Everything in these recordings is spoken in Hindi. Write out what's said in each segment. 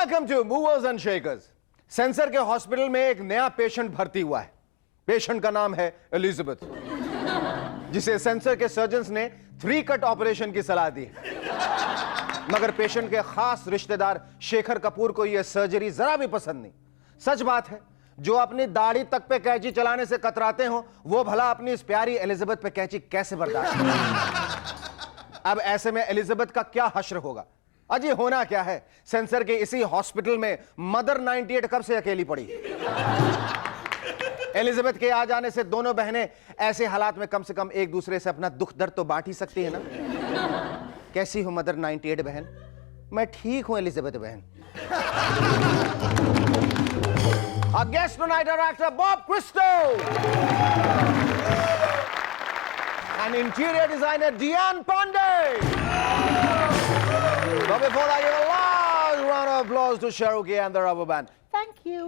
Welcome to movers and shakers. Sensor के हॉस्पिटल में एक नया पेशेंट भर्ती हुआ है। पेशेंट का नाम है एलिजाबेथ, जिसे सेंसर के सर्जन्स ने 3 कट ऑपरेशन की सलाह दी। मगर पेशेंट के खास रिश्तेदार शेखर कपूर को यह सर्जरी जरा भी पसंद नहीं। सच बात है, जो अपनी दाढ़ी तक पे कैंची चलाने से कतराते हो, वो भला अपनी इस प्यारी एलिजाबेथ पे कैंची कैसे बर्दाश्त करें? अब ऐसे में एलिजाबेथ का क्या हश्र होगा? अजी होना क्या है, सेंसर के इसी हॉस्पिटल में मदर 98 कब से अकेली पड़ी। एलिजाबेथ के आ जाने से दोनों बहनें ऐसे हालात में कम से कम एक दूसरे से अपना दुख दर्द तो बांट ही सकती है ना। कैसी हो मदर 98 बहन? मैं ठीक हूं एलिजाबेथ बहन। Our guest tonight are actor Bob Christo and interior designer Diane Pandey. But before I give a large round of applause to Shahrukh and the Rubber Band. Thank you.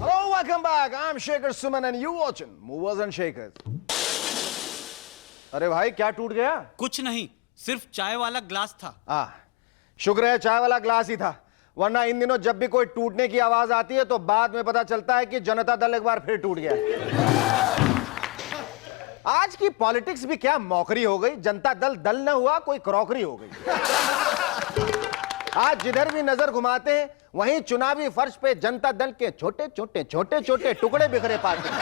Hello, welcome back. I'm Shaker Suman and you watching Movers and Shakers. अरे भाई क्या टूट गया? कुछ नहीं, सिर्फ चाय वाला ग्लास था। शुक्र है चाय वाला ग्लास ही था, वरना इन दिनों जब भी कोई टूटने की आवाज आती है तो बाद में पता चलता है कि जनता दल एक बार फिर टूट गया। आज की पॉलिटिक्स भी क्या मौकरी हो गई। जनता दल दल न हुआ, कोई क्रॉकरी हो गई। आज जिधर भी नजर घुमाते हैं वहीं चुनावी फर्श पे जनता दल के छोटे छोटे टुकड़े बिखरे पाते हैं।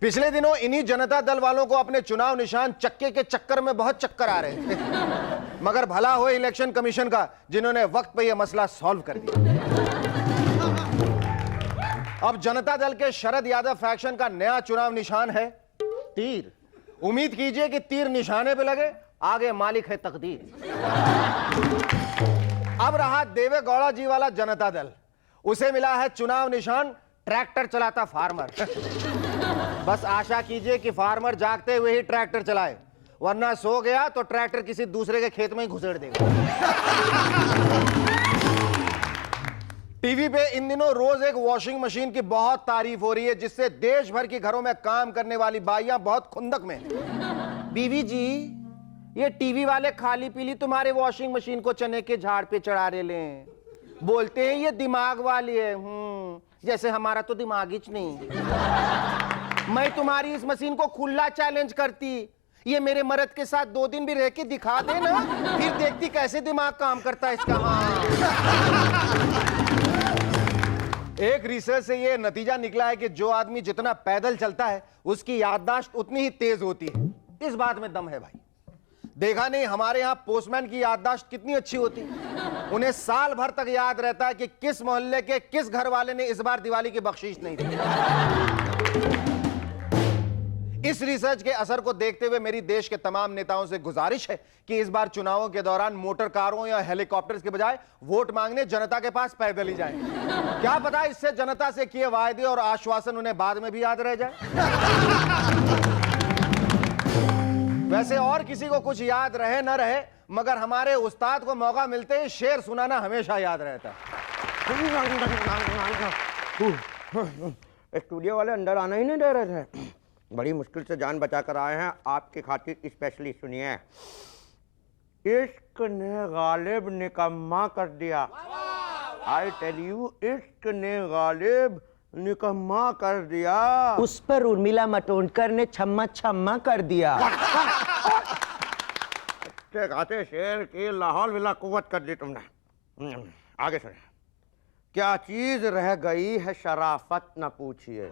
पिछले दिनों इन्हीं जनता दल वालों को अपने चुनाव निशान चक्के के चक्कर में बहुत चक्कर आ रहे थे। मगर भला हो इलेक्शन कमीशन का, जिन्होंने वक्त पे यह मसला सॉल्व कर दिया। अब जनता दल के शरद यादव फैक्शन का नया चुनाव निशान है तीर। उम्मीद कीजिए कि तीर निशाने पे लगे, आगे मालिक है तकदीर। अब रहा देवे गौड़ा जी वाला जनता दल, उसे मिला है चुनाव निशान ट्रैक्टर चलाता फार्मर। बस आशा कीजिए कि फार्मर जागते हुए ही ट्रैक्टर चलाए, वरना सो गया तो ट्रैक्टर किसी दूसरे के खेत में ही घुसेड़ देगा। टीवी पे इन दिनों रोज एक वॉशिंग मशीन की बहुत तारीफ हो रही है, जिससे देश भर के घरों में काम करने वाली बाइयां बहुत खुंदक में हैं। बीवी जी, ये टीवी वाले खाली पीली तुम्हारे वॉशिंग मशीन को चने के झाड़ पे चढ़ा रहे लें। बोलते हैं ये दिमाग वाली है। जैसे हमारा तो दिमाग ही नहीं। मैं तुम्हारी इस मशीन को खुला चैलेंज करती, ये मेरे मर्द के साथ 2 दिन भी रह के दिखा देना, फिर देखती कैसे दिमाग काम करता है इसका। एक रिसर्च से ये नतीजा निकला है कि जो आदमी जितना पैदल चलता है उसकी याददाश्त उतनी ही तेज होती है। इस बात में दम है भाई। देखा नहीं हमारे यहां पोस्टमैन की याददाश्त कितनी अच्छी होती है। उन्हें साल भर तक याद रहता है कि किस मोहल्ले के किस घर वाले ने इस बार दिवाली की बख्शीश नहीं दी। इस रिसर्च के असर को देखते हुए मेरी देश के तमाम नेताओं से गुजारिश है कि इस बार चुनावों के दौरान मोटर कारों या हेलीकॉप्टर्स के बजाय वोट मांगने जनता के पास पैदल ही जाएं। क्या पता इससे जनता से किए वायदे और आश्वासन उन्हें बाद में भी याद रह जाए। वैसे और किसी को कुछ याद रहे न रहे, मगर हमारे उस्ताद को मौका मिलते ही शेर सुनाना हमेशा याद रहता है। स्टूडियो वाले अंदर आना ही नहीं दे रहे थे, बड़ी मुश्किल से जान बचा कर आए हैं आपकी खातिर स्पेशली। सुनिए, इश्क ने गालिब निकम्मा कर दिया। आई टेल यू, इश्क ने गालिब निकम्मा कर दिया। उस पर उर्मिला मातोंडकर ने छम्मा छम्मा कर दिया। खाते शेर की लाहौल विला कुव्वत कर दी तुमने। आगे सुनिए, क्या चीज रह गई है शराफत न पूछिए।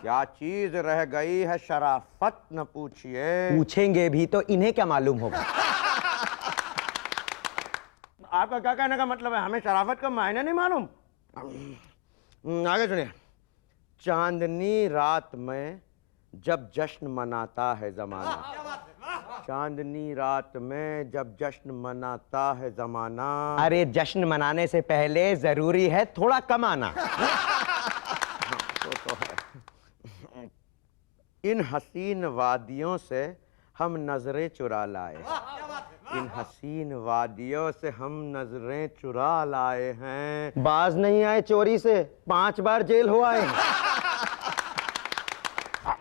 क्या चीज रह गई है शराफत न पूछिए। पूछेंगे भी तो इन्हें क्या मालूम होगा। आपका क्या कहने का मतलब है, हमें शराफत का मायने नहीं मालूम। आगे सुनिए, चांदनी रात में जब जश्न मनाता है जमाना। चांदनी रात में जब जश्न मनाता है जमाना। अरे जश्न मनाने से पहले जरूरी है थोड़ा कमाना। तो है। इन हसीन वादियों से हम नजरें चुरा लाए। इन हसीन वादियों से हम नजरें चुरा लाए हैं। बाज नहीं आए चोरी से, 5 बार जेल हो आए।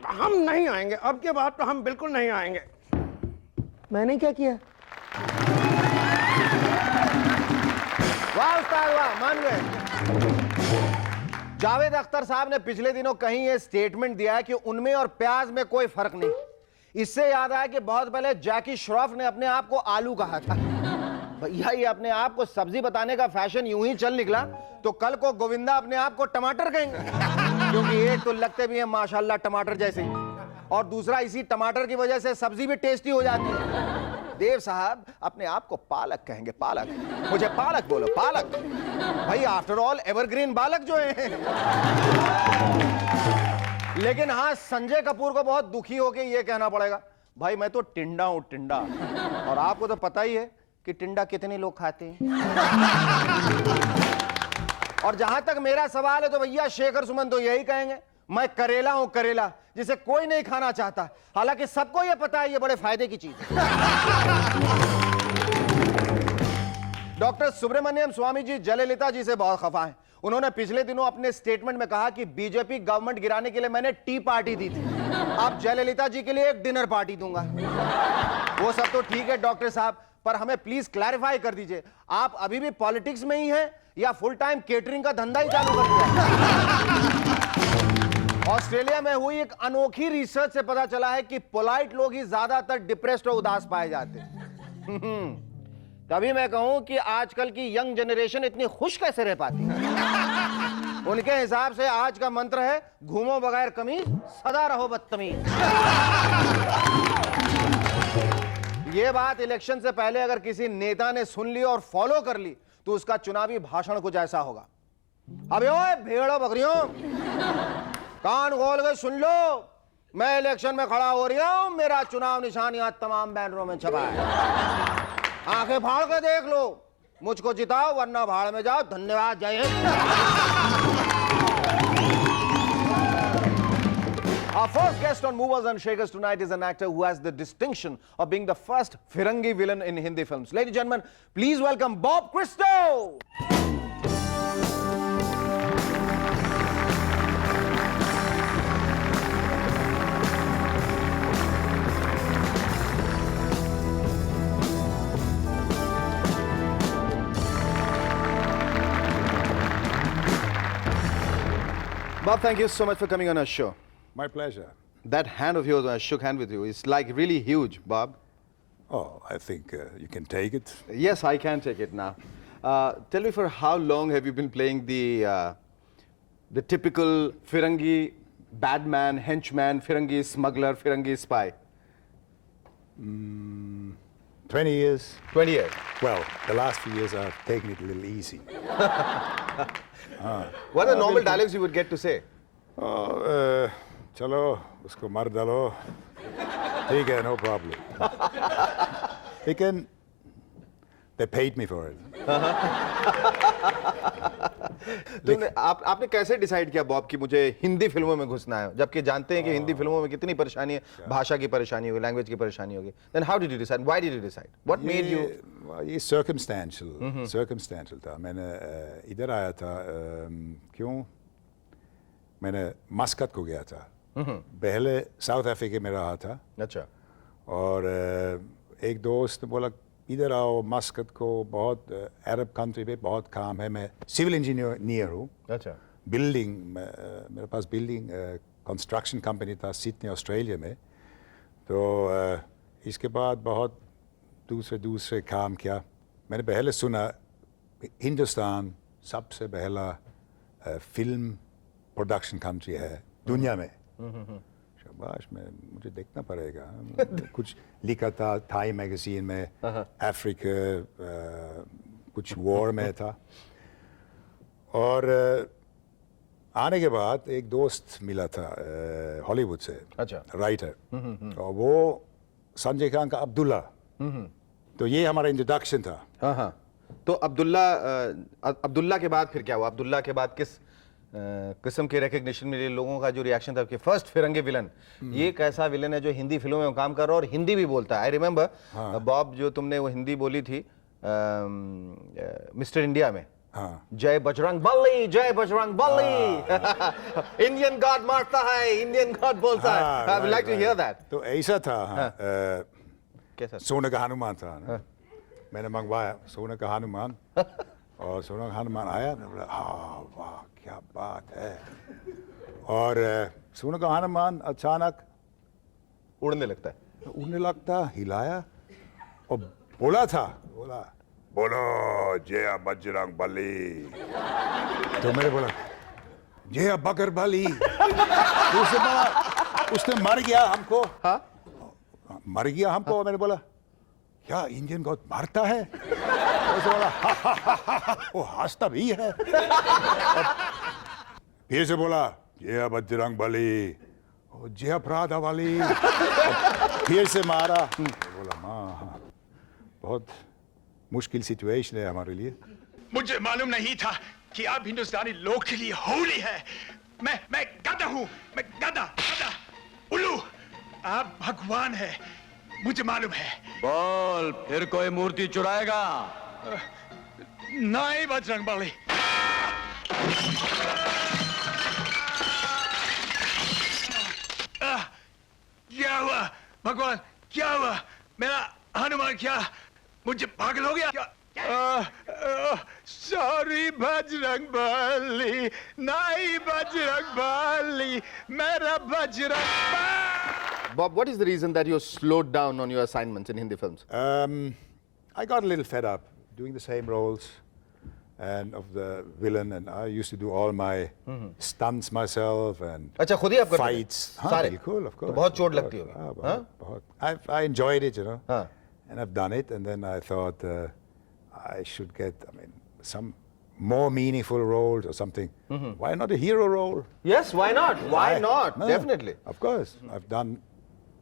हम नहीं आएंगे, अब के बाद तो हम बिल्कुल नहीं आएंगे। मैंने क्या किया? वाह उस्ताद वाह, मान गए। जावेद अख्तर साहब ने पिछले दिनों कहीं ये स्टेटमेंट दिया है कि उनमें और प्याज में कोई फर्क नहीं। इससे याद आया कि बहुत पहले जैकी श्रॉफ ने अपने आप को आलू कहा था। भैया ये अपने आप को सब्जी बताने का फैशन यूं ही चल निकला तो कल को गोविंदा अपने आप को टमाटर कहेंगे, क्योंकि एक तो लगते भी हैं माशाल्लाह टमाटर जैसे ही, और दूसरा इसी टमाटर की वजह से सब्जी भी टेस्टी हो जाती है। देव साहब अपने आप को पालक कहेंगे, पालक। मुझे पालक बोलो, पालक। भाई आफ्टर ऑल एवरग्रीन बालक जो है। लेकिन हाँ, संजय कपूर को बहुत दुखी होके ये कहना पड़ेगा, भाई मैं तो टिंडा हूं, टिंडा। और आपको तो पता ही है कि टिंडा कितने लोग खाते हैं। और जहां तक मेरा सवाल है तो भैया शेखर सुमन तो यही कहेंगे, मैं करेला हूं, करेला, जिसे कोई नहीं खाना चाहता। हालांकि सबको यह पता है ये बड़े फायदे की चीज है। डॉक्टर सुब्रमण्यम स्वामी जी जयललिता जी से बहुत खफा हैं। उन्होंने पिछले दिनों अपने स्टेटमेंट में कहा कि बीजेपी गवर्नमेंट गिराने के लिए मैंने टी पार्टी दी थी, अब जयललिता जी के लिए एक डिनर पार्टी दूंगा। वो सब तो ठीक है डॉक्टर साहब, पर हमें प्लीज क्लैरिफाई कर दीजिए, आप अभी भी पॉलिटिक्स में ही हैं या फुल टाइम केटरिंग का धंधा ही चालू कर दिया? ऑस्ट्रेलिया में हुई एक अनोखी रिसर्च से पता चला है कि पोलाइट लोग ही ज्यादातर डिप्रेस्ड और उदास पाए जाते हैं। तभी मैं कहूं कि आजकल की यंग जनरेशन इतनी खुश कैसे रह पाती है। उनके हिसाब से आज का मंत्र है, घूमो बगैर कमीज, सदा रहो बदतमीज। ये बात इलेक्शन से पहले अगर किसी नेता ने सुन ली और फॉलो कर ली तो उसका चुनावी भाषण कुछ ऐसा होगा। अबे ओए भेड़ो बकरियों, कान खोल के सुन लो, मैं इलेक्शन में खड़ा हो रहा हूं, मेरा चुनाव निशान यहां तमाम बैनरों में छपा है। आंखें फाड़ के देख लो, मुझको जिताओ वरना भाड़ में जाओ। धन्यवाद, जय Hind. Our first guest on Movers and Shakers tonight is an actor who has the distinction of being the first Firangi villain in Hindi films. Ladies and gentlemen, please welcome Bob Christo. Bob, thank you so much for coming on our show. My pleasure. That hand of yours when I shook hand with you is like really huge, Bob. Oh, I think you can take it. Yes, I can take it now. Tell me, for how long have you been playing the typical Firangi bad man, henchman, Firangi smuggler, Firangi spy? 20 years. 20 years. Well, the last few years I've taken it a little easy. What are the normal dialogues you would get to say? Oh, chalo, usko mar dalo. ठीक है, no problem. They paid me for it. आपने कैसे डिसाइड किया बॉब कि मुझे हिंदी फिल्मों में घुसना है, जबकि जानते हैं कि हिंदी फिल्मों में कितनी परेशानी है, भाषा की परेशानी होगी, लैंग्वेज की परेशानी होगी। Then how did you decide? Why did you decide? What made you? ये circumstantial था। मैंने इधर आया था क्यों? मैंने मस्कत को गया था। पहले साउथ अफ्रीका में रहा था। अच्छा। और एक दोस्त ने बोला इधर आओ मस्कत को, बहुत अरब कंट्री पे बहुत काम है। मैं सिविल इंजीनियर हूँ। अच्छा। बिल्डिंग, मेरे पास बिल्डिंग कंस्ट्रक्शन कंपनी था सिडनी ऑस्ट्रेलिया में। तो इसके बाद बहुत दूसरे काम किया। मैंने पहले सुना हिंदुस्तान सबसे पहला फिल्म प्रोडक्शन कंट्री है दुनिया में। शाबाश, मुझे देखना पड़ेगा। कुछ लिखा था थाई मैगजीन में, अफ्रीका कुछ वॉर में था। और आने के बाद एक दोस्त मिला था हॉलीवुड से। अच्छा। राइटर। और वो संजय खान का अब्दुल्ला। तो ये हमारा इंट्रोडक्शन था। हाँ। तो अब्दुल्ला के बाद फिर क्या हुआ? अब्दुल्ला के बाद किस किस्म की रिकग्निशन मिली, लोगों का जो रिएक्शन था कि फर्स्ट फिरंगी विलन, ये कैसा विलन है जो हिंदी फिल्मों में काम कर रहा है और हिंदी भी बोलता है। आई रिमेम्बर बॉब, जो तुमने वो हिंदी बोली थी मिस्टर इंडिया में, जय बजरंग बली, जय बजरंग बली, इंडियन गॉड मारता है, इंडियन गॉड बोलता है। I would like to hear that. तो ऐसा था। कैसा? सोने का हनुमान था ना, मैंने मंगवाया सोने का हनुमान, और सोने का हनुमान आया, मैं बोला हाँ वाह क्या बात है। और सोने का हनुमान अचानक उड़ने लगता है, उड़ने लगता, हिलाया और बोला बोलो जय बजरंग बली। तो मैंने बोला जय बकर बली। तो उसने मर गया हमको। हाँ? मर गया हमको। और मैंने बोला क्या इंडियन गॉड मरता है? उसने बोला वो हंसता भी है। फिर से बोला जय बजरंग बली, जय अपराधा वाली। फिर से मारा। बोला हाँ, बहुत मुश्किल सिचुएशन है हमारे लिए। मुझे मालूम नहीं था कि आप हिंदुस्तानी लोग के लिए होली है। मैं गधा हूँ, मैं गधा उल्लू। आप भगवान है, मुझे मालूम है। बोल, फिर कोई मूर्ति चुराएगा? नहीं बजरंग बली। क्या हुआ भगवान, क्या हुआ? मेरा हनुमान क्या मुझे पागल हो गया क्या? सॉरी बजरंग बली, नहीं बजरंग बली, मेरा Bajrang. Bob, what is the reason that you slowed down on your assignments in Hindi films? I got a little fed up doing the same roles and of the villain, and I used to do all my stunts myself and अच्छा, खुद ही आप करते थे? fights. सारे? बिल्कुल, of course. तो बहुत चोट of लगती course. होगी, हाँ, बहुत. I enjoyed it, you know. हाँ. And I've done it, and then I thought I should get, some more meaningful roles or something. Why not a hero role? Yes, why not? Why not? No, Definitely. Of course. I've done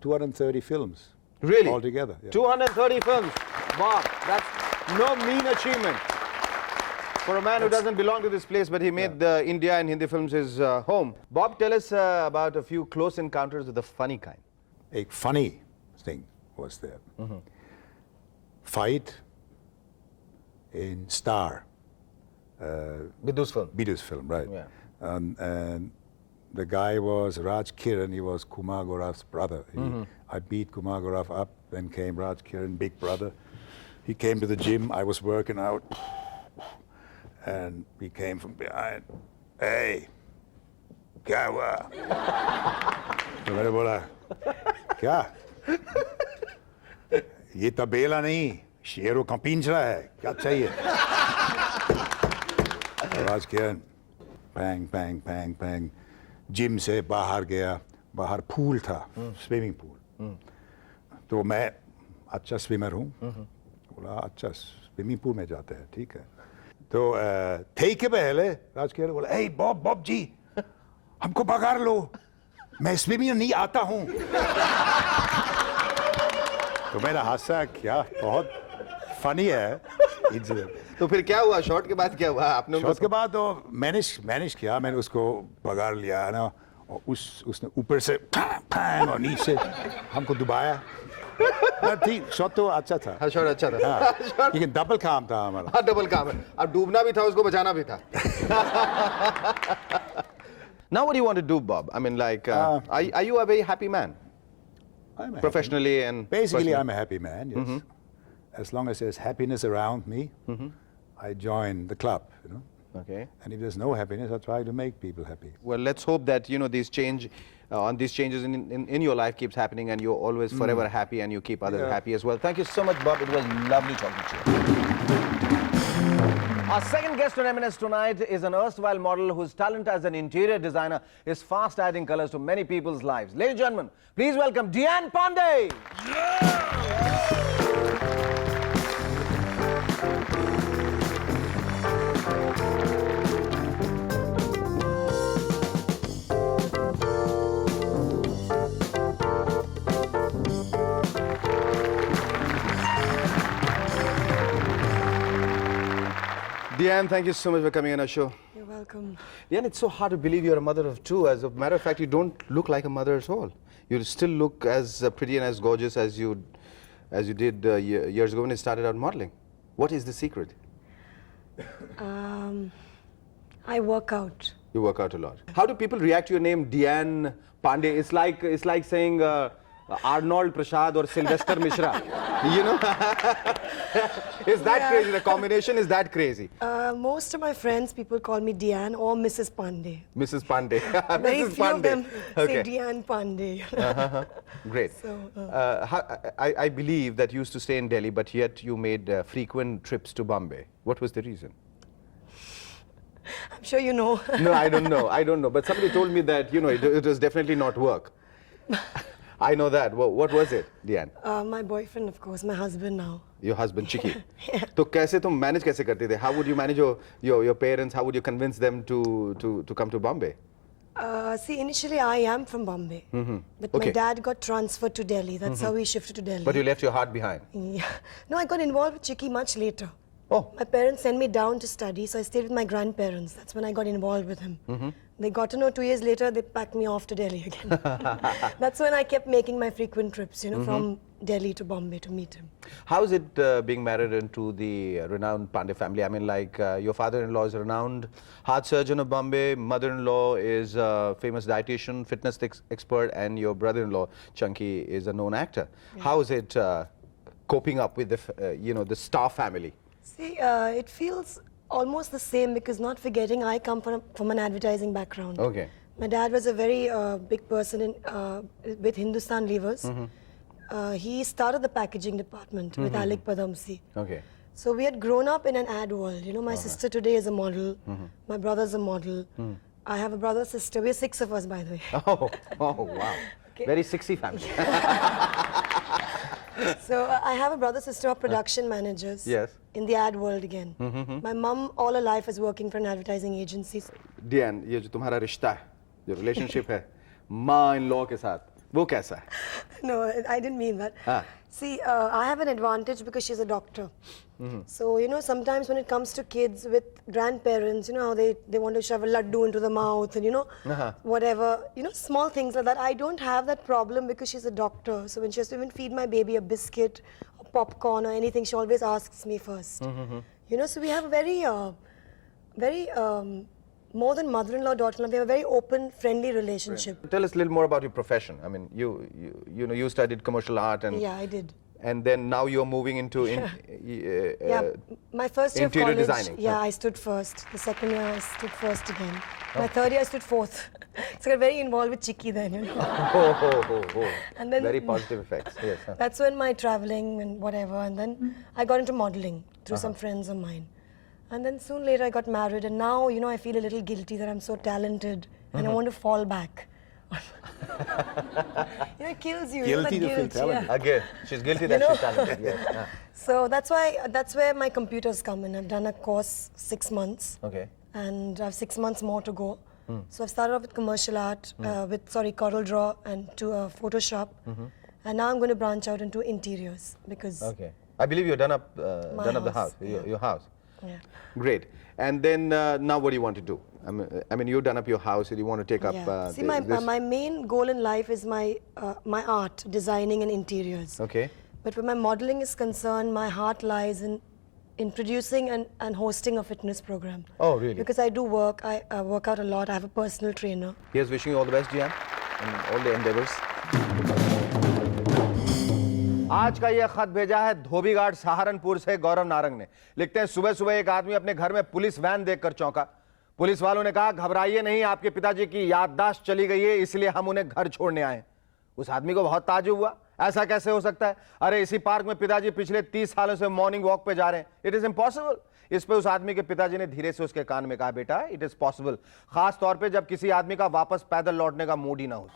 230 films. Really? Altogether. Yeah. 230 films. Bob, that's no mean achievement. For a man who doesn't belong to this place, but he made the India and Hindi films his home. Bob, tell us about a few close encounters with the funny kind. A funny thing was there. Fight in Star. Biddu's film. Biddu's film, right. Yeah. And the guy was Raj Kiran. He was Kumar Gaurav's brother. I beat Kumar Gaurav up. Then came Raj Kiran, big brother. He came to the gym. I was working out. And he came from behind. Hey, क्या हुआ? तो मैंने बोला क्या? ये तबेला नहीं, शेरों का पिंजरा है, क्या चाहिए? राज किरण, पैंग पैंग पैंग पैंग, जिम से बाहर गया, बाहर पूल था, स्विमिंग पूल। तो मैं अच्छा स्विमर हूँ, बोला अच्छा स्विमिंग पूल में जाते हैं, ठीक है। तो थे के पहले राज किरण बोला, ए बॉब जी, हमको पकड़ लो, मैं स्विमिंग नहीं आता हूँ। तो मैंने हंसा, क्या बहुत फनी है इंसिडेंट। तो फिर क्या हुआ? शॉट के बाद क्या हुआ? आपने शॉट के बाद तो मैनेज किया, मैंने उसको पकड़ लिया ना, और उसने ऊपर से और नीचे हमको डुबाया। ठीक, शॉट तो अच्छा था। हाँ, शॉट अच्छा था। लेकिन डबल काम था हमारा। हाँ, डबल काम है। अब डूबना भी था, उसको बचाना भी था। Now what do you want to do, Bob? I mean, like, are you a very happy man? I'm Professionally and basically, personally? I'm a happy man, yes. As long as there's happiness around me, I join the club, you know. Okay. And if there's no happiness, I try to make people happy. Well, let's hope that, you know, these changes in your life keeps happening and you're always forever happy and you keep others happy as well. Thank you so much, Bob. It was lovely talking to you. Our second guest on M&S tonight is an erstwhile model whose talent as an interior designer is fast adding colors to many people's lives. Ladies and gentlemen, please welcome Diane Pandey. Diane, thank you so much for coming on our show. You're welcome. welcome. Yeah, it's so hard to believe you're a mother of two. As a matter of fact, you don't look like a mother at all. You still look as pretty and as gorgeous as you did years ago when you started out modeling. What is the secret? I work out. You work out a lot. How do people react to your name, Deanne Pandey? It's like saying Arnold Prasad or Sylvester Mishra. You know? Is that crazy? The combination is that crazy? Most of my friends, people call me Deanne or Mrs. Pandey. Mrs. Pandey. Very Mrs. few of Pandey. them say Okay. Deanne Pandey. Great. I believe that you used to stay in Delhi, but yet you made frequent trips to Bombay. What was the reason? I'm sure you know. No, I don't know. I don't know. But somebody told me that, you know, it was definitely not work. I know that. What was it, Deanne? My boyfriend, of course, my husband now. Your husband, Chiki. तो कैसे तुम manage कैसे करते थे? How would you manage your parents? How would you convince them to come to Bombay? See, initially I am from Bombay. But Okay. my dad got transferred to Delhi. That's how we shifted to Delhi. But you left your heart behind. Yeah. No, I got involved with Chiki much later. Oh. My parents sent me down to study, so I stayed with my grandparents. That's when I got involved with him. They got to know 2 years later, they packed me off to Delhi again. That's when I kept making my frequent trips, you know, from Delhi to Bombay to meet him. How is it being married into the renowned Pandey family? I mean, like, your father-in-law is a renowned heart surgeon of Bombay, mother-in-law is a famous dietitian, fitness expert, and your brother-in-law, Chunky, is a known actor. Yeah. How is it coping up with the, you know, the star family? See, it feels almost the same because not forgetting I come from an advertising background. Okay. My dad was a very big person in, with Hindustan Levers. He started the packaging department with Alec Padamsi. Okay. So we had grown up in an ad world. You know, my sister today is a model. My brother's a model. I have a brother, sister. We're 6 of us, by the way. Oh, wow. Okay. Very sexy family. So I have a brother, sister of production managers. Yes. In the ad world again. My mom all her life is working for an advertising agency. Deanne, ये जो तुम्हारा रिश्ता है, जो relationship है, माँ-in-law के साथ, वो कैसा है? No, I didn't mean that. Ah. See, I have an advantage because she's a doctor. So, you know, sometimes when it comes to kids with grandparents, you know, how they want to shove a laddu into the mouth and, you know, whatever, you know, small things like that. I don't have that problem because she's a doctor. So when she has to even feed my baby a biscuit or popcorn or anything, she always asks me first. You know, so we have a very, more than mother-in-law, daughter-in-law, we have a very open, friendly relationship. Tell us a little more about your profession. I mean, you know, you studied commercial art and Yeah, I did. and then now you're moving into Yeah, my first year of interior college, designing. yeah, I stood first. The second year, I stood first again. My third year, I stood fourth. So I got very involved with Chiki then, you know. And then Very positive effects. Yes. that's when my traveling and whatever, and then I got into modeling through some friends of mine. And then soon later, I got married, and now, you know, I feel a little guilty that I'm so talented, and I want to fall back. You know, it kills you. Guilty you know, to that feel guilt, talented. yeah. Again, she's guilty that You know? she's talented. Yes. So that's where my computers come in. I've done a course 6 months. Okay. And I have 6 months more to go. So I've started off with commercial art, Corel Draw and Photoshop. And now I'm going to branch out into interiors because Okay. I believe you've done up My the house, house, yeah. your house. yeah. Great. And then now what do you want to do? I mean, you've done up your house and you want to take up Yeah. See, this. my main goal in life is my art, designing and interiors. Okay. But when my modeling is concerned, my heart lies in producing and hosting a fitness program. Oh, really? Because I do work, I work out a lot. I have a personal trainer. Here's wishing you all the best, Deanne, and all the endeavors. आज का ये खत भेजा है धोबीघाट सहारनपुर से गौरव नारंग ने। लिखते हैं, सुबह सुबह एक आदमी अपने घर में पुलिस वैन देखकर चौंका। पुलिस वालों ने कहा, घबराइए नहीं, आपके पिताजी की याददाश्त चली गई है, इसलिए हम उन्हें घर छोड़ने आए। उस आदमी को बहुत ताज्जुब हुआ, ऐसा कैसे हो सकता है? अरे इसी पार्क में पिताजी पिछले 30 सालों से मॉर्निंग वॉक पे जा रहे हैं। It is impossible. इस पे उस आदमी के पिताजी ने धीरे से उसके कान में कहा, बेटा इट इज पॉसिबल, खास तौर पे जब किसी आदमी का वापस पैदल लौटने का मूड ही ना हो।